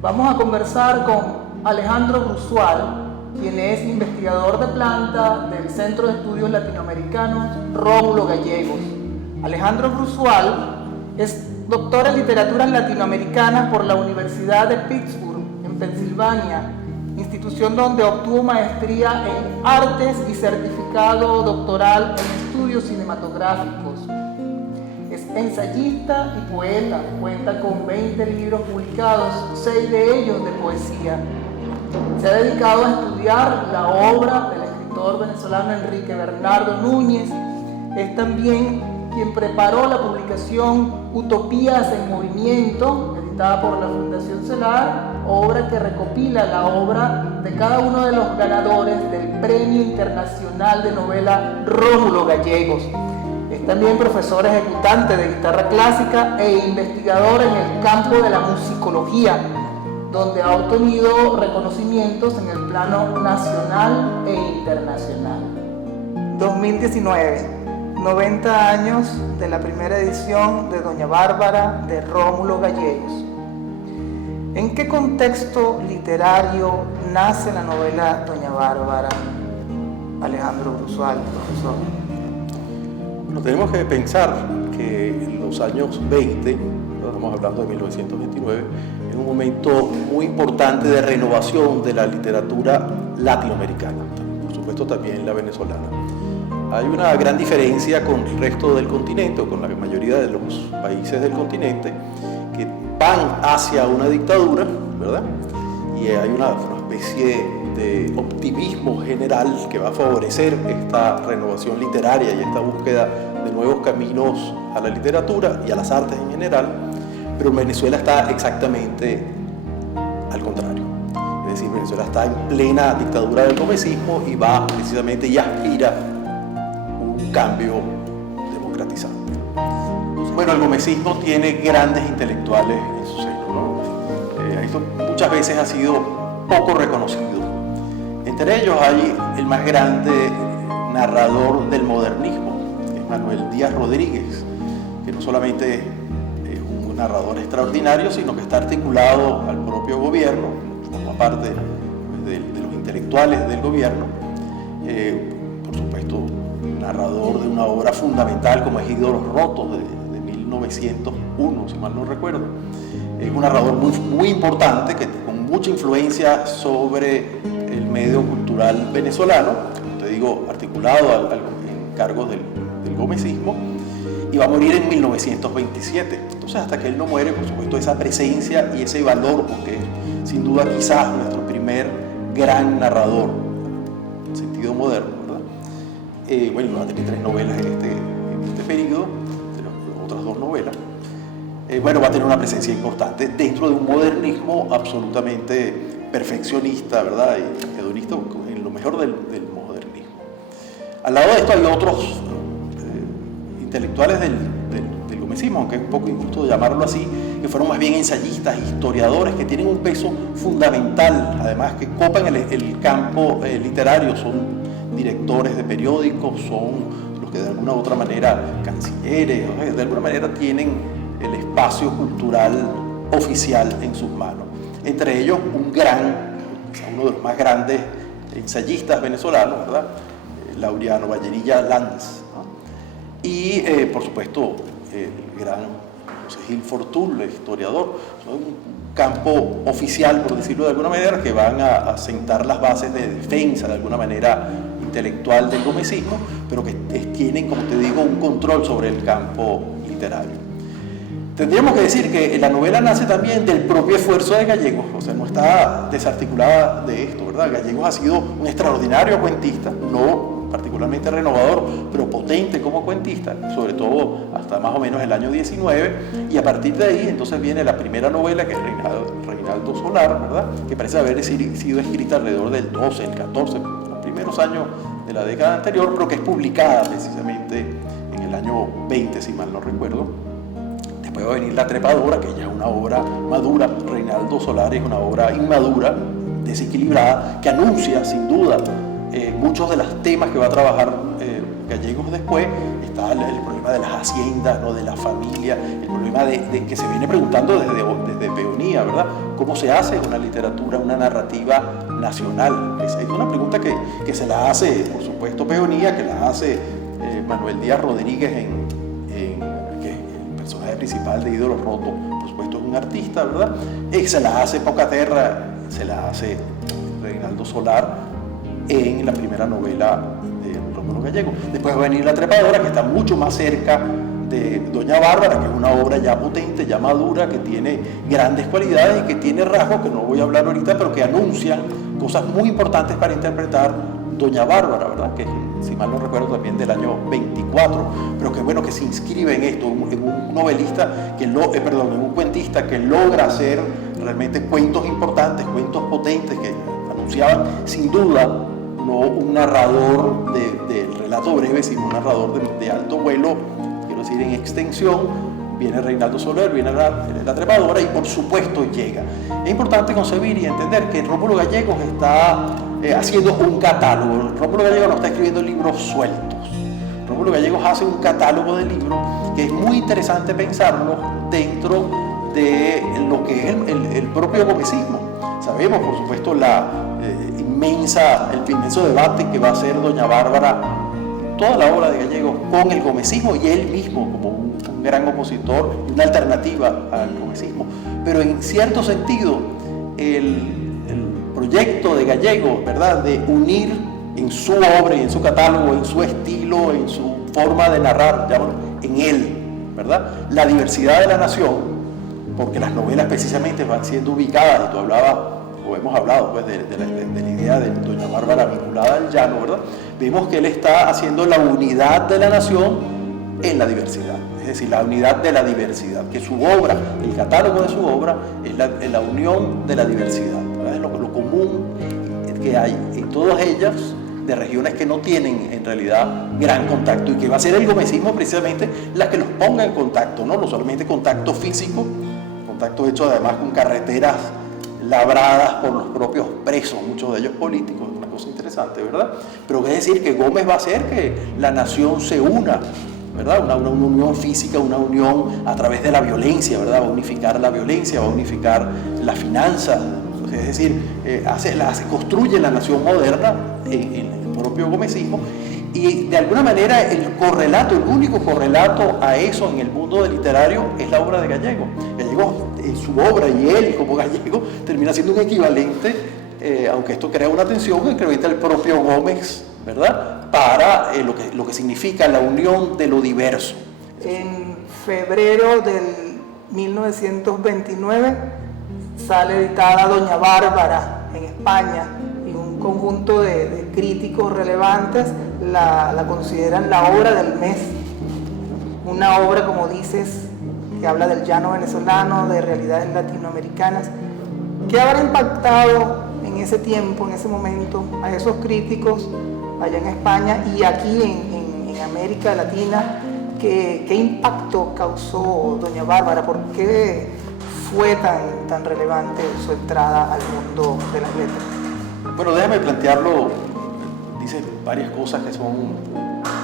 Vamos a conversar con Alejandro Bruzual, quien es investigador de planta del Centro de Estudios Latinoamericanos Rómulo Gallegos. Alejandro Bruzual es doctor en Literaturas Latinoamericanas por la Universidad de Pittsburgh, en Pensilvania, institución donde obtuvo maestría en Artes y certificado doctoral en Estudios Cinematográficos. Es ensayista y poeta, cuenta con 20 libros publicados, 6 de ellos de poesía. Se ha dedicado a estudiar la obra del escritor venezolano Enrique Bernardo Núñez. Es también quien preparó la publicación Utopías en Movimiento, editada por la Fundación CELAR, obra que recopila la obra de cada uno de los ganadores del Premio Internacional de Novela Rómulo Gallegos. Es también profesor ejecutante de guitarra clásica e investigador en el campo de la musicología, donde ha obtenido reconocimientos en el plano nacional e internacional. 2019, 90 años de la primera edición de Doña Bárbara de Rómulo Gallegos. ¿En qué contexto literario nace la novela Doña Bárbara? Alejandro Bruzual, profesor. Bueno, tenemos que pensar que en los años 20, estamos hablando de 1929, es un momento muy importante de renovación de la literatura latinoamericana, por supuesto también la venezolana. Hay una gran diferencia con el resto del continente, o con la mayoría de los países del continente, que van hacia una dictadura, ¿verdad? Y hay una especie de optimismo general que va a favorecer esta renovación literaria y esta búsqueda de nuevos caminos a la literatura y a las artes en general, pero Venezuela está exactamente al contrario. Es decir, Venezuela está en plena dictadura del gomecismo y va precisamente y aspira un cambio democratizante. Bueno, el gomecismo tiene grandes intelectuales en su seno, ¿no? Esto muchas veces ha sido poco reconocido. Entre ellos hay el más grande narrador del modernismo, que es Manuel Díaz Rodríguez, que no solamente es un narrador extraordinario, sino que está articulado al propio gobierno, como parte de los intelectuales del gobierno. Por supuesto, narrador de una obra fundamental como es Ídolos Rotos de 1901, si mal no recuerdo. Es un narrador muy importante, que con mucha influencia sobre el medio cultural venezolano, como te digo, articulado en cargos del gomecismo, y va a morir en 1927. Entonces, hasta que él no muere, por supuesto, esa presencia y ese valor, porque es sin duda quizás nuestro primer gran narrador, en sentido moderno, ¿verdad? Bueno, va a tener 3 novelas en este periodo, otras 2 novelas. Bueno, va a tener una presencia importante dentro de un modernismo absolutamente perfeccionista, ¿verdad? Y hedonista, en lo mejor del modernismo. Al lado de esto hay otros intelectuales del gomecismo, aunque es un poco injusto llamarlo así, que fueron más bien ensayistas, historiadores, que tienen un peso fundamental, además que copan el campo literario, son directores de periódicos, son los que de alguna u otra manera, cancilleres, de alguna manera tienen el espacio cultural oficial en sus manos. Entre ellos, uno de los más grandes ensayistas venezolanos, ¿verdad? Laureano Vallerilla Lanz, ¿no? Y, por supuesto, el gran José Gil Fortul, el historiador. Son un campo oficial, por decirlo de alguna manera, que van a sentar las bases de defensa, de alguna manera, intelectual del gomecismo, pero que tienen, como te digo, un control sobre el campo literario. Tendríamos que decir que la novela nace también del propio esfuerzo de Gallegos, o sea, no está desarticulada de esto, ¿verdad? Gallegos ha sido un extraordinario cuentista, no particularmente renovador, pero potente como cuentista, sobre todo hasta más o menos el año 19, y a partir de ahí entonces viene la primera novela, que es Reinaldo Solar, ¿verdad? Que parece haber sido escrita alrededor del 12, el 14, los primeros años de la década anterior, pero que es publicada precisamente en el año 20, si mal no recuerdo. Después va a venir La Trepadora, que ya es una obra madura. Reinaldo Solar es una obra inmadura, desequilibrada, que anuncia sin duda muchos de los temas que va a trabajar Gallegos después está el problema de las haciendas, ¿no? De la familia, el problema de que se viene preguntando desde Peonía, ¿verdad? ¿Cómo se hace una literatura, una narrativa nacional? Esa es una pregunta que se la hace, por supuesto, Peonía, que la hace Manuel Díaz Rodríguez, que es el personaje principal de Ídolos Rotos, por supuesto es un artista, ¿verdad? Se la hace Pocaterra, se la hace Reinaldo Solar en la primera novela de Rómulo Gallego. Después va a venir La Trepadora, que está mucho más cerca de Doña Bárbara, que es una obra ya potente, ya madura, que tiene grandes cualidades y que tiene rasgos que no voy a hablar ahorita, pero que anuncian cosas muy importantes para interpretar Doña Bárbara, ¿verdad? Que si mal no recuerdo también del año 24, pero que bueno, que se inscribe en esto, en un novelista, en un cuentista que logra hacer realmente cuentos importantes, cuentos potentes, que anunciaban sin duda no un narrador del relato breve, sino un narrador de alto vuelo, quiero decir, en extensión. Viene Reinaldo Soler, viene la Trepadora y por supuesto llega. Es importante concebir y entender que Rómulo Gallegos está haciendo un catálogo. Rómulo Gallegos no está escribiendo libros sueltos. Rómulo Gallegos hace un catálogo de libros que es muy interesante pensarlo dentro de lo que es el propio gomecismo. Sabemos, por supuesto, el inmenso debate que va a hacer Doña Bárbara, toda la obra de Gallegos, con el gomecismo y él mismo como un gran opositor y una alternativa al gomecismo. Pero en cierto sentido, el proyecto de Gallegos, ¿verdad?, de unir en su obra y en su catálogo, en su estilo, en su forma de narrar, en él, ¿verdad?, la diversidad de la nación, porque las novelas precisamente van siendo ubicadas, y tú hablabas, o hemos hablado pues, de la idea de Doña Bárbara vinculada al llano, ¿verdad? Vemos que él está haciendo la unidad de la nación en la diversidad, es decir, la unidad de la diversidad, que su obra, el catálogo de su obra, es la unión de la diversidad, ¿verdad? Es lo común que hay en todas ellas, de regiones que no tienen en realidad gran contacto, y que va a ser el gomecismo precisamente la que los ponga en contacto, no solamente contacto físico, contacto hecho además con carreteras labradas por los propios presos, muchos de ellos políticos, una cosa interesante, ¿verdad? Pero es decir que Gómez va a hacer que la nación se una, ¿verdad? Una unión física, una unión a través de la violencia, ¿verdad? Va a unificar la violencia, va a unificar las finanzas, es decir, construye la nación moderna en el propio gomecismo. Y de alguna manera el único correlato a eso en el mundo del literario es la obra de Gallego. Gallego, su obra y él como Gallego termina siendo un equivalente, aunque esto crea una tensión, un equivalente al propio Gómez, ¿verdad?, para lo que significa la unión de lo diverso. En febrero del 1929 sale editada Doña Bárbara en España, y un conjunto de críticos relevantes la consideran la obra del mes. Una obra, como dices, que habla del llano venezolano, de realidades latinoamericanas. ¿Qué habrá impactado en ese tiempo, en ese momento, a esos críticos allá en España y aquí en América Latina? ¿Qué impacto causó Doña Bárbara? ¿Por qué fue tan relevante su entrada al mundo de las letras? Bueno, déjame plantearlo. Dice varias cosas que son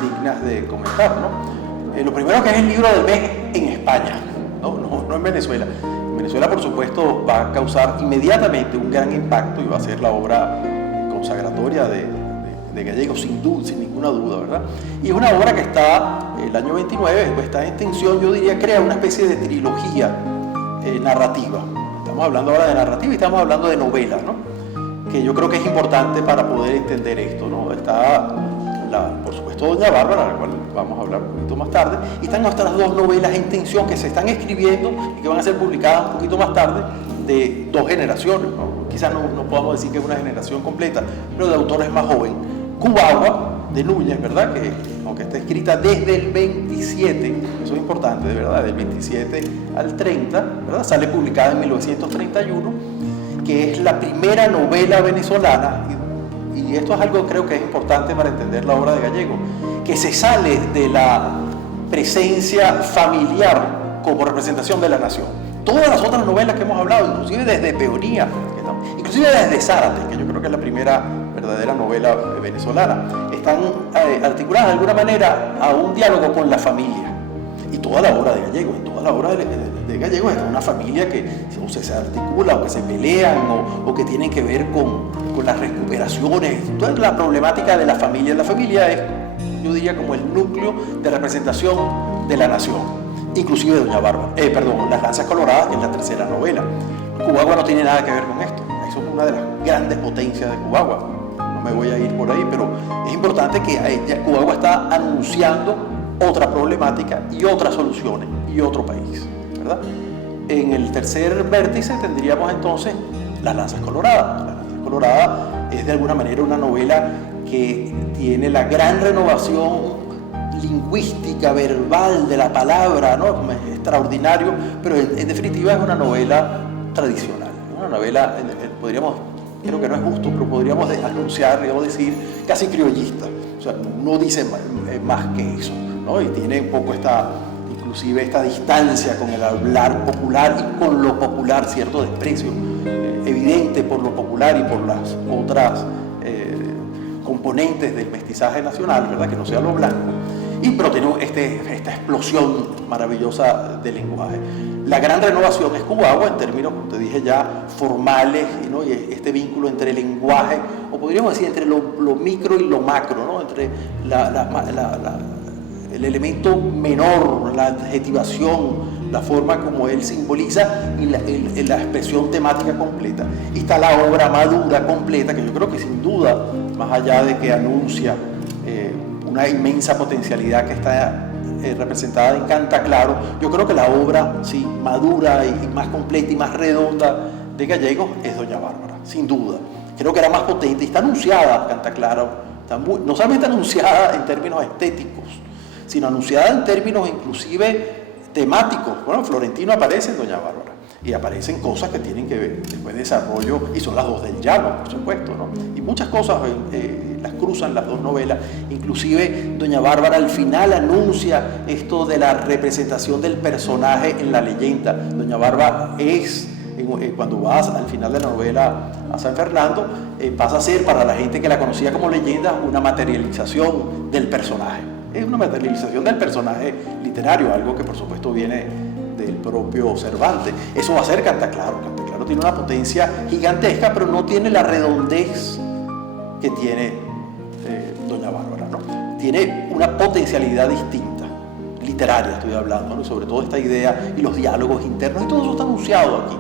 dignas de comentar, ¿no? Lo primero, que es el libro del mes en España, no en Venezuela. En Venezuela, por supuesto, va a causar inmediatamente un gran impacto y va a ser la obra consagratoria de Gallegos, sin ninguna duda, ¿verdad? Y es una obra que está, el año 29, está en tensión, yo diría, crea una especie de trilogía narrativa. Estamos hablando ahora de narrativa y estamos hablando de novela, ¿no?, que yo creo que es importante para poder entender esto, ¿no? Está, por supuesto, Doña Bárbara, a la cual vamos a hablar un poquito más tarde, y están nuestras dos novelas en tensión que se están escribiendo y que van a ser publicadas un poquito más tarde, de dos generaciones, ¿no? Quizás no podamos decir que es una generación completa, pero de autores más jóvenes. Cubagua, de Núñez, ¿verdad?, que aunque está escrita desde el 27, eso es importante, de verdad, del 27 al 30, ¿verdad?, sale publicada en 1931, que es la primera novela venezolana, y esto es algo creo que es importante para entender la obra de Gallego, que se sale de la presencia familiar como representación de la nación. Todas las otras novelas que hemos hablado, inclusive desde Peonía, inclusive desde Zárate, que yo creo que es la primera, verdadera novela venezolana. Están articuladas de alguna manera a un diálogo con la familia. Y toda la obra de Gallegos, en toda la obra de Gallegos está una familia que o se articula o que se pelean o que tienen que ver con las recuperaciones, toda la problemática de la familia. La familia es, yo diría, como el núcleo de representación de la nación, inclusive Doña Bárbara, Las Lanzas Coloradas, que es la tercera novela. Cubagua no tiene nada que ver con esto, eso es una de las grandes potencias de Cubagua, no me voy a ir por ahí, pero es importante que Cubagua está anunciando otra problemática y otras soluciones y otro país, ¿verdad? En el tercer vértice tendríamos entonces Las Lanzas Coloradas. Las Lanzas Coloradas es de alguna manera una novela que tiene la gran renovación lingüística, verbal de la palabra, ¿no? Es extraordinario, pero en definitiva es una novela tradicional, una novela, creo que no es justo, pero podríamos anunciar, digamos, decir, casi criollista. O sea, no dice más que eso, ¿no? Y tiene un poco inclusive esta distancia con el hablar popular y con lo popular, cierto desprecio evidente por lo popular y por las otras componentes del mestizaje nacional, ¿verdad? Que no sea lo blanco. Pero tiene esta explosión maravillosa del lenguaje. La gran renovación es Cubagua en términos, como te dije ya, formales, ¿no? Y este vínculo entre el lenguaje, o podríamos decir entre lo micro y lo macro, ¿no? Entre el elemento menor, la adjetivación, la forma como él simboliza y la expresión temática completa. Y está la obra madura, completa, que yo creo que sin duda, más allá de que anuncia una inmensa potencialidad que está representada en Cantaclaro, yo creo que la obra sí, madura y más completa y más redonda de Gallegos es Doña Bárbara, sin duda. Creo que era más potente y está anunciada Cantaclaro, no solamente anunciada en términos estéticos, sino anunciada en términos inclusive temáticos. Bueno, Florentino aparece en Doña Bárbara y aparecen cosas que tienen que ver después de desarrollo, y son las dos del llano, por supuesto, ¿no? Y muchas cosas las cruzan las dos novelas. Inclusive Doña Bárbara al final anuncia esto de la representación del personaje en la leyenda. Doña Bárbara es, cuando vas al final de la novela a San Fernando, pasa a ser para la gente que la conocía como leyenda una materialización del personaje. Es una materialización del personaje literario, algo que por supuesto viene del propio Cervantes. Eso va a ser Cantaclaro. Cantaclaro tiene una potencia gigantesca, pero no tiene la redondez que tiene Doña Bárbara, ¿no? Tiene una potencialidad distinta, literaria estoy hablando, ¿no? Y sobre todo esta idea y los diálogos internos, y todo eso está anunciado aquí.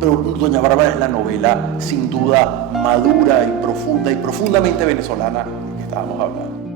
Pero Doña Bárbara es la novela sin duda madura y profunda y profundamente venezolana que estábamos hablando.